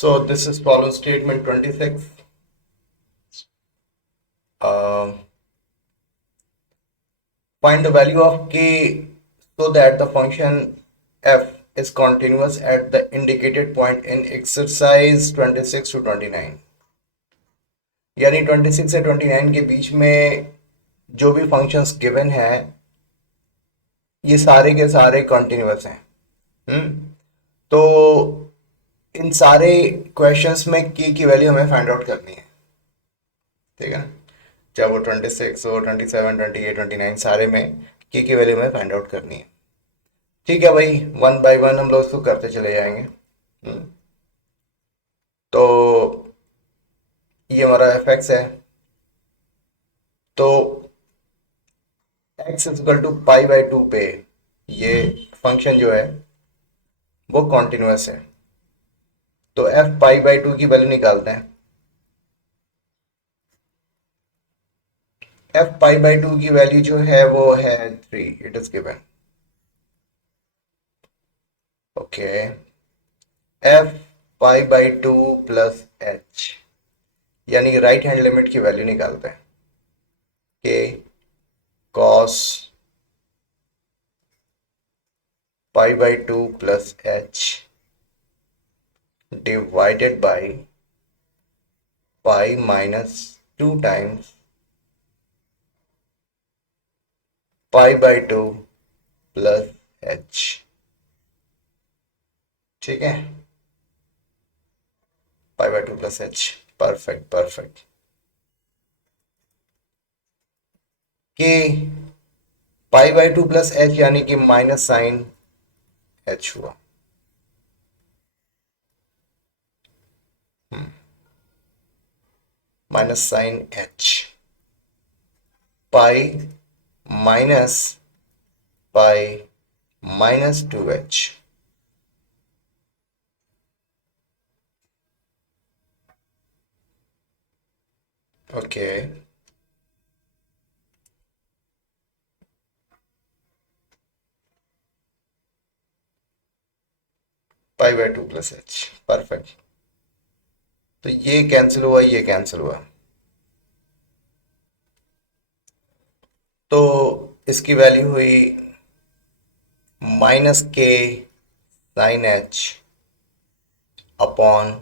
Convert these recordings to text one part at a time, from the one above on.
So this is problem statement 26. Um, Find the value of k so that the function f is continuous at the indicated point in exercise 26 to 29. यानी 26 से 29 के बीच में जो भी functions given है ये सारे के सारे कंटिन्यूअस हैं। तो इन सारे क्वेश्चंस में k की वैल्यू हमें फाइंड आउट करनी है, ठीक है ना। चाहे वो 26 हो, 27, 28, 29, सारे में k की वैल्यू हमें फाइंड आउट करनी है। ठीक है भाई, वन बाय वन हम लोग इसको करते चले जाएंगे। तो ये हमारा एफ एक्स है, तो x is equal two pi by two पे ये फंक्शन जो है वो कॉन्टिन्यूस है। तो f पाई बाई टू की वैल्यू निकालते हैं। f पाई बाई टू की वैल्यू जो है वो है 3, it is given. Okay, f pi by two plus h यानी राइट हैंड लिमिट की वैल्यू निकालते हैं। k cos pi by two plus h divided by pi minus two times pi by two plus h। ठीक है, पाई by two plus h। Perfect perfect. के पाई by two plus h यानी कि minus sine h हुआ। Minus sine h pi minus pi minus two h। Okay, pi by two plus h। Perfect. तो ये cancel हुआ, ये कैंसिल हुआ, तो इसकी वैल्यू हुई minus k sine h upon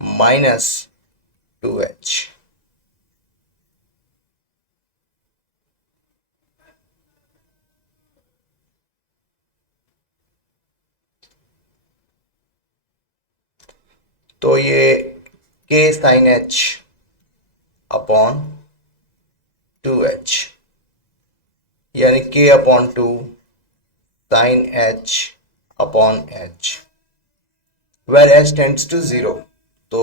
minus two h। तो ये k sine h upon two h यानी k upon two sine h upon h, where h tends to zero. तो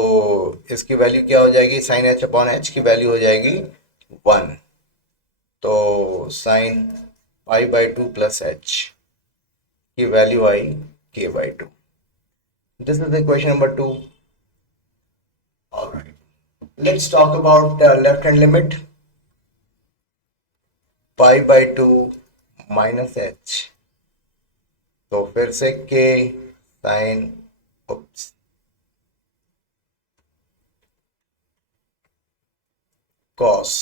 इसकी वैल्यू क्या हो जाएगी, साइन h अपॉन h की value हो जाएगी 1। तो sine pi by two plus h की वैल्यू आई k by two. This is the question number 2। Alright, let's talk about left hand limit. Pi by two minus h, तो फिर से k sine cos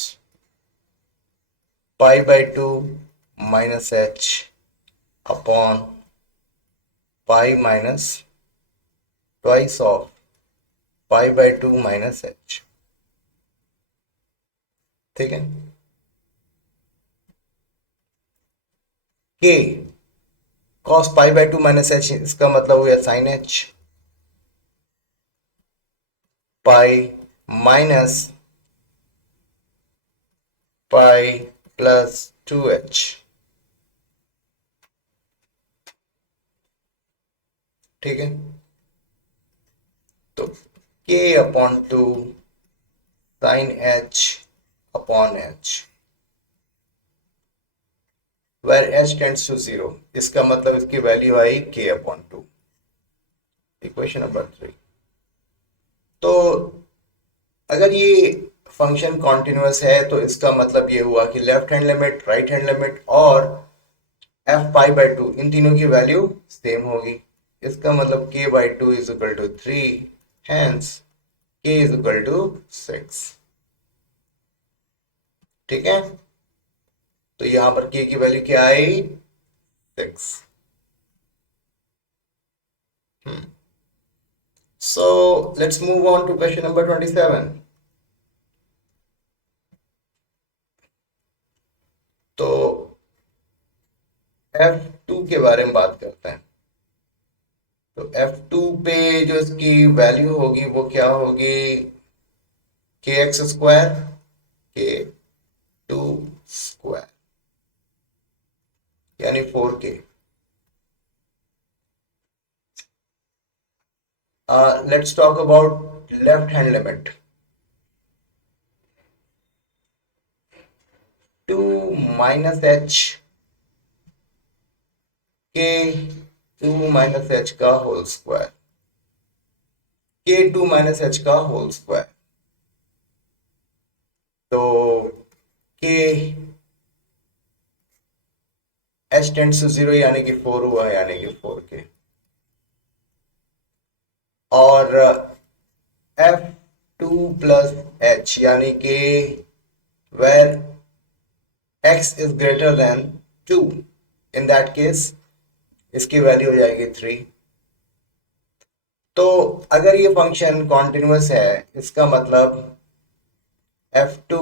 pi by two minus h upon pi minus twice of pi by two minus h। ठीक है, k cos pi by two minus h, इसका मतलब हो गया sine h pi minus pi plus two h। ठीक है, तो k upon two sine h upon h, where h tends to zero, इसका मतलब इसकी वैल्यू आई k upon to. Equation number 3। तो अगर ये फंक्शन कॉन्टिन्यूस है तो इसका मतलब ये हुआ कि left hand limit, right hand limit और f पाई बाई टू इन तीनों की वैल्यू सेम होगी। इसका मतलब k by 2 is equal to 3, hence k is equal to 6। ठीक है, तो यहां पर k की वैल्यू क्या आई, 6। So let's move on to question number 27। तो F2 के बारे में बात करते हैं। तो F2 पे जो इसकी वैल्यू होगी वो क्या होगी, के एक्स स्क्वायर, के टू स्क्वायर, यानी 4k। Let's talk about left hand limit. 2 minus H, के 2 माइनस एच का होल स्क्वायर, के 2 माइनस एच का होल स्क्वायर। तो के एच टेंड्स टू 0 यानी कि 4 हुआ, यानी कि 4k। और एफ टू प्लस एच यानी कि where X is greater than 2, in that case इसकी वैल्यू हो जाएगी 3। तो अगर ये फंक्शन कॉन्टिन्यूअस है, इसका मतलब F two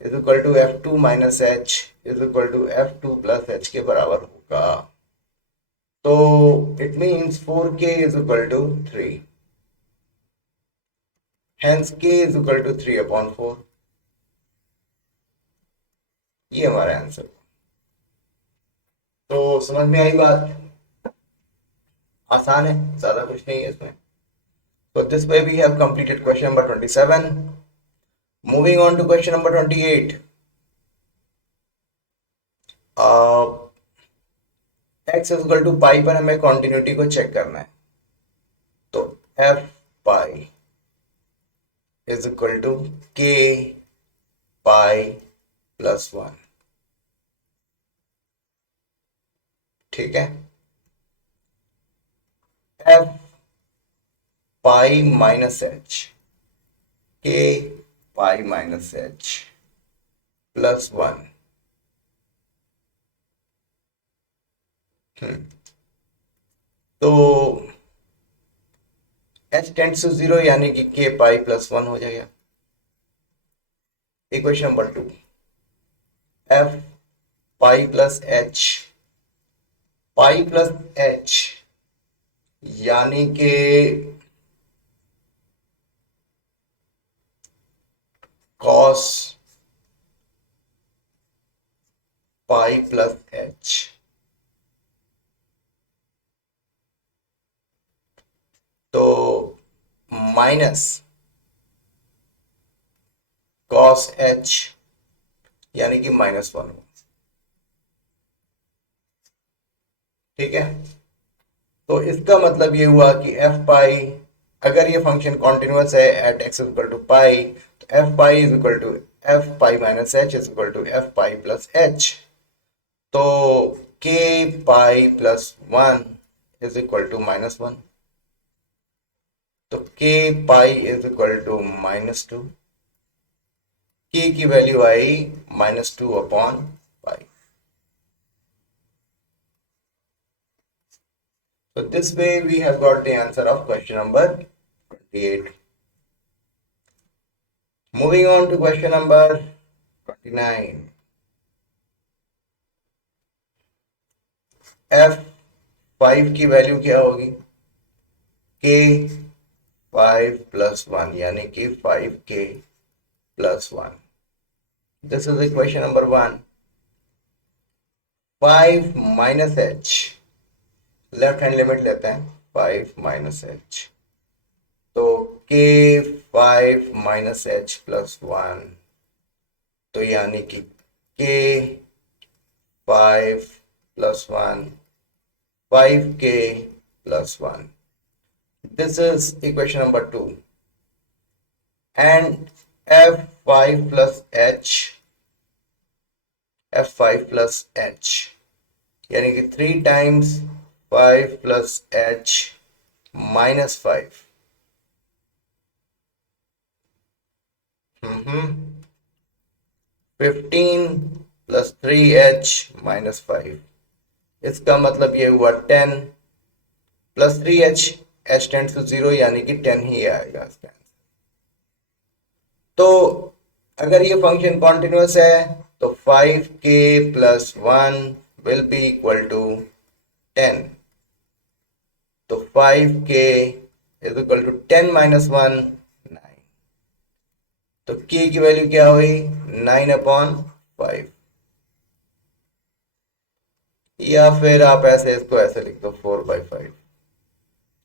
is equal to F two minus H is equal to F two plus H के बराबर होगा। तो it means 4k is equal to 3, hence k is equal to 3 upon 4। ये हमारा आंसर। तो समझ में आई बात, आसान है, ज्यादा कुछ नहीं है इसमें। So this way we have completed question number 27। Moving on to question number 28। x is equal to पाई पर हमें कॉन्टिन्यूटी को चेक करना है। तो f pi is equal to k pi plus 1। ठीक है, f पाई माइनस एच, के पाई माइनस एच प्लस 1। तो h टेंड्स टू 0 यानी कि k पाई प्लस 1 हो जाएगा। इक्वेशन नंबर 2, f पाई प्लस एच, पाई प्लस एच यानी कि कॉस पाई प्लस एच। तो माइनस कॉस एच यानी कि -1। ठीक है, तो इसका मतलब ये हुआ कि एफ पाई, अगर ये फंक्शन कॉन्टिन्यूअस है at X equal to pi, तो F pi is equal to F pi minus H is equal to F pi plus H. तो k pi plus 1 is equal to -1। तो k pi is equal to -2। के की value I -2 upon pi. So this way we have got the answer of question number 28। Moving on to question number 29। f5 की value क्या होगी, k 5 plus 1 यानी कि 5k plus 1। This is equation number 1। 5 minus H, left hand limit लेते हैं, 5 minus H. तो k 5 minus H plus 1, तो यानी कि k 5 plus 1, 5k plus 1। This is equation number 2। And f5 plus h, f5 plus h यानी कि 3 times 5 plus h minus 5. 15 plus 3h minus 5. इसका मतलब ये हुआ 10 plus 3h, h tends to 0 यानी कि 10 ही आएगा इसका आंसर। तो अगर ये फंक्शन कॉन्टिन्यूस है तो 5k plus 1 will be equal to 10। तो 5k is equal to 10 minus 1, 9। तो k की वैल्यू क्या हुई? 9/5। या फिर आप ऐसे इसको ऐसे लिख दो 4/5,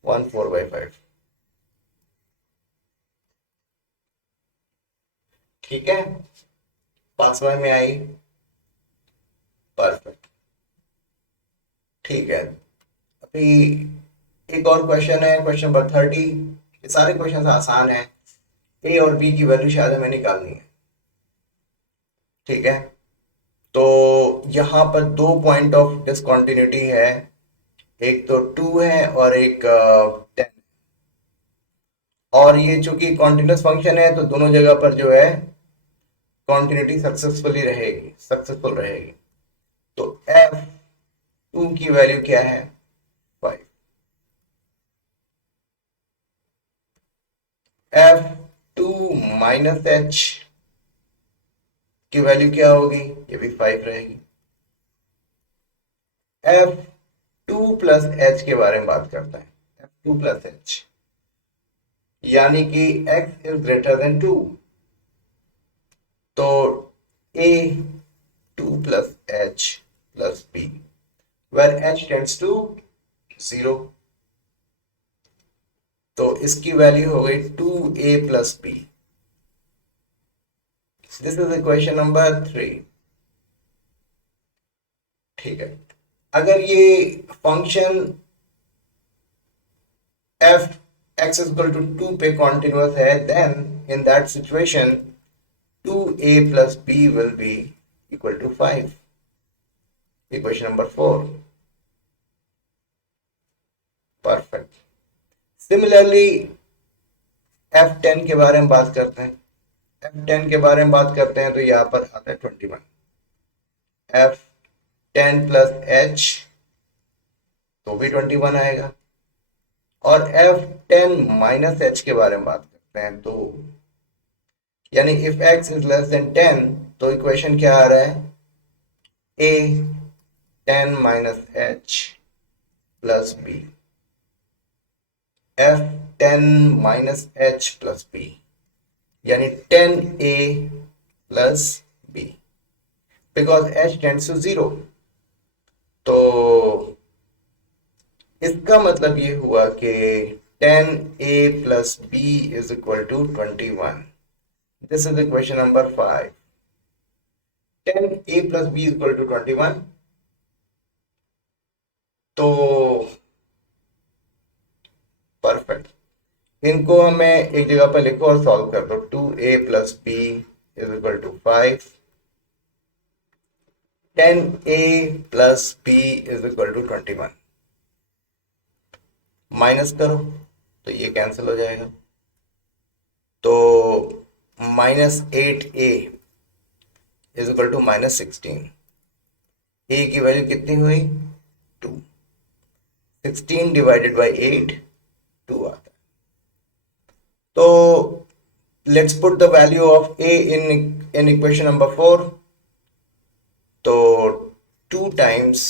1/4/5। ठीक है, पास में आई। परफेक्ट। ठीक है, अभी एक और क्वेश्चन है, क्वेश्चन नंबर 30। ये सारे क्वेश्चन आसान हैं। ए और बी की वैल्यू शायद हमें निकालनी है। ठीक है, तो यहाँ पर दो पॉइंट ऑफ डिसकंटिन्यूटी है, एक तो 2 है और एक 10। और ये चूंकि कॉन्टिन्यूस फंक्शन है तो दोनों जगह पर जो है कॉन्टिन्यूटी सक्सेसफुल रहेगी। तो f2 की वैल्यू क्या है? 5। f2 माइनस h की वैल्यू क्या होगी? ये भी 5 रहेगी। f2 प्लस h के बारे में बात करते हैं। f2 प्लस h यानी कि x इज ग्रेटर देन 2। तो a 2 plus h plus b where h tends to 0। तो इसकी वैल्यू हो गई 2a plus b। This is equation number 3। ठीक है, अगर ये function f x is equal to 2 पे कॉन्टिन्यूस है, then in that situation 2a plus b will be equal to 5। Equation number 4। Perfect. Similarly f10 के बारे में बात करते हैं। f10 के बारे में बात करते हैं तो यहां पर आता है 21। f10 प्लस h तो भी 21 आएगा। और f10 माइनस h के बारे में बात करते हैं तो यानी if x is less than 10 तो इक्वेशन क्या आ रहा है? a 10 minus h plus b। f10 minus h plus b यानी 10a plus b because h tends to 0। तो इसका मतलब ये हुआ कि 10a plus b is equal to 21। This is equation number 5। 10a plus b is equal to 21। तो perfect. इनको हमें एक जगह पर लिखो और सॉल्व कर दो। 2a plus b is equal to 5। 10a plus b is equal to 21। Minus करो तो ये कैंसिल हो जाएगा। तो -8a is equal to -16। a की वैल्यू कितनी हुई? 2। 16 डिवाइडेड बाई 8 2 आता है। तो let's put the value of a in equation number 4। तो 2 times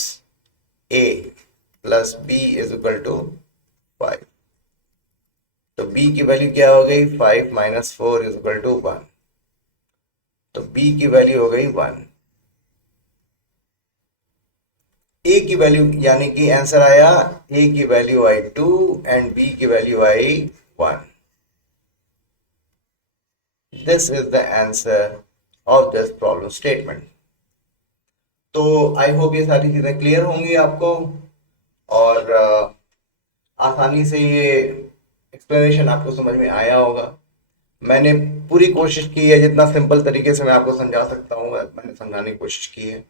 a plus b is equal to 5। तो b की वैल्यू क्या हो गई? 5 माइनस 4 इज इक्वल टू 1। तो b की वैल्यू हो गई 1। a की वैल्यू यानी कि आंसर आया, a की वैल्यू आई 2 एंड b की value I 1। This is the answer of this problem statement. तो आई होप ये सारी चीजें क्लियर होंगी आपको और आसानी से ये एक्सप्लेनेशन आपको समझ में आया होगा। मैंने पूरी कोशिश की है, जितना सिंपल तरीके से मैं आपको समझा सकता हूँ मैंने समझाने की कोशिश की है।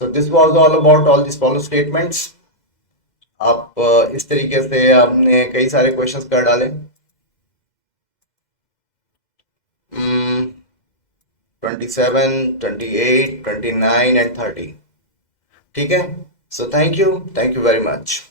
So this was all about all this problem statements. आप इस तरीके से आपने कई सारे क्वेश्चंस कर डाले। 27, 28, 29 एंड 30। ठीक है। So thank you very much.